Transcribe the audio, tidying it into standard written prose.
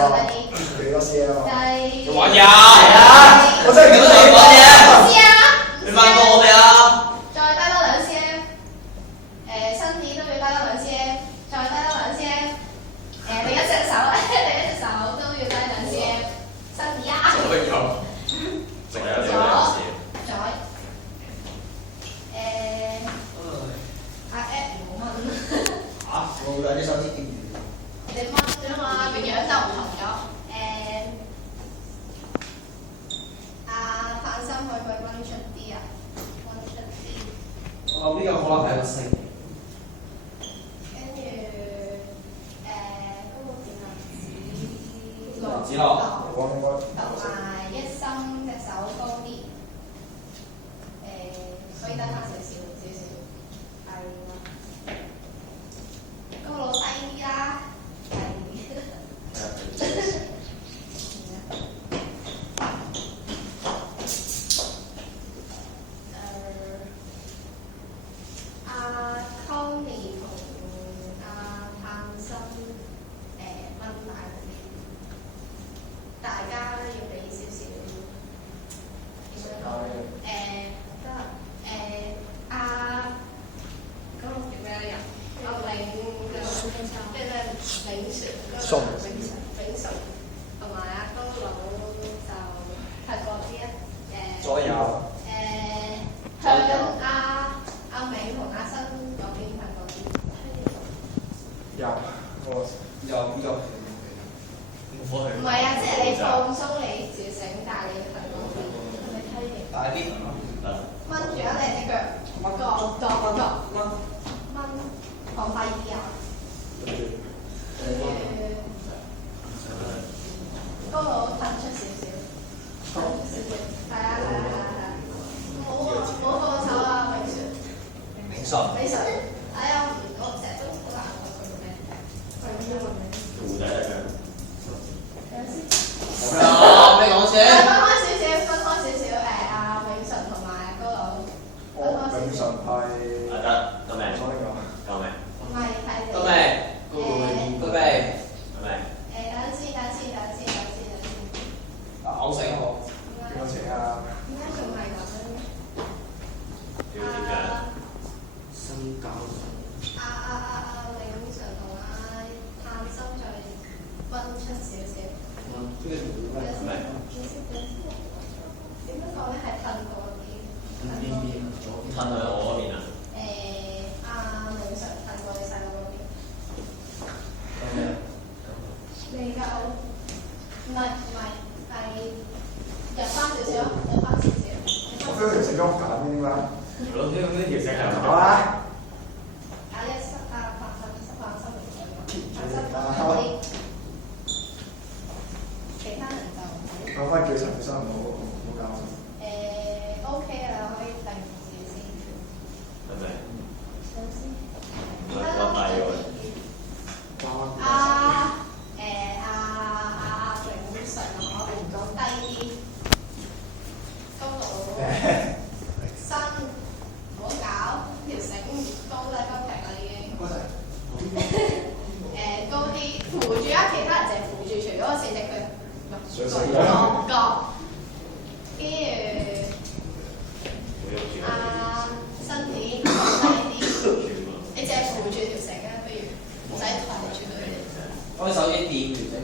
幾多 cm 啊？玩嘢啊！我真係見到你玩嘢。你問過我未啊？再低多2 cm， 身體都要低多2 cm， 再低多2 cm， 另一隻手都要低2 cm， 身體啊！仲有2 cm。左，阿 Ed 冇蚊。我有啲手指掂住。你蚊啫嘛，個樣就唔同咗。盼心可唔可以溫出啲啊？溫出啲。我呢個可能係一個星。跟住嗰個點啊？子樂。同埋一心隻手高啲。可以低翻少少，係啦。高佬低啲啦，阿 Connie 同阿盼心蚊大啲，大家要俾少少。嗰個叫咩人？阿永咩永順同埋阿高佬就近過啲啊。左右。向阿美同阿新嗰邊近過啲。右。唔係啊，即係你放鬆你自繩，但係你近過啲，係咪梯形？大啲。掹住啊！你隻腳掹，放快啲啊！跟住高佬騰出少少，係啊！冇放手啊，永順。哎呀，我成日都好難講佢咩，佢英文名。胡仔嚟嘅。冇啦，你講先。分開少少，阿永順同埋高佬。永順係。得未？夠未？唔係睇你。得未？得未？等先。咬醒我。幾多錢啊？點解仲係咁咧？要點解？新搞。阿永順同阿盼心再分出少少。點樣講咧？係褪過啲。褪去我嗰邊啊？阿永順褪過你細佬嗰邊。未夠，唔係，係入翻少少。我 feel 條繩都好緊點解？係咯，呢條繩係好啊！阿一濕啊，發生嚟其他人就講翻叫陳生唔好搞。OK 啊，可以定住先。係咪？首先，唔係我大咗。永順我哋講低啲，高佬新，唔好搞條繩高啦，高平啦已經。高啲，扶住啊！其他人淨係扶住，除咗個4隻腳，角，跟住身體低啲，你淨係扶住條繩啊，不如唔使抬住佢。開手機掂住整。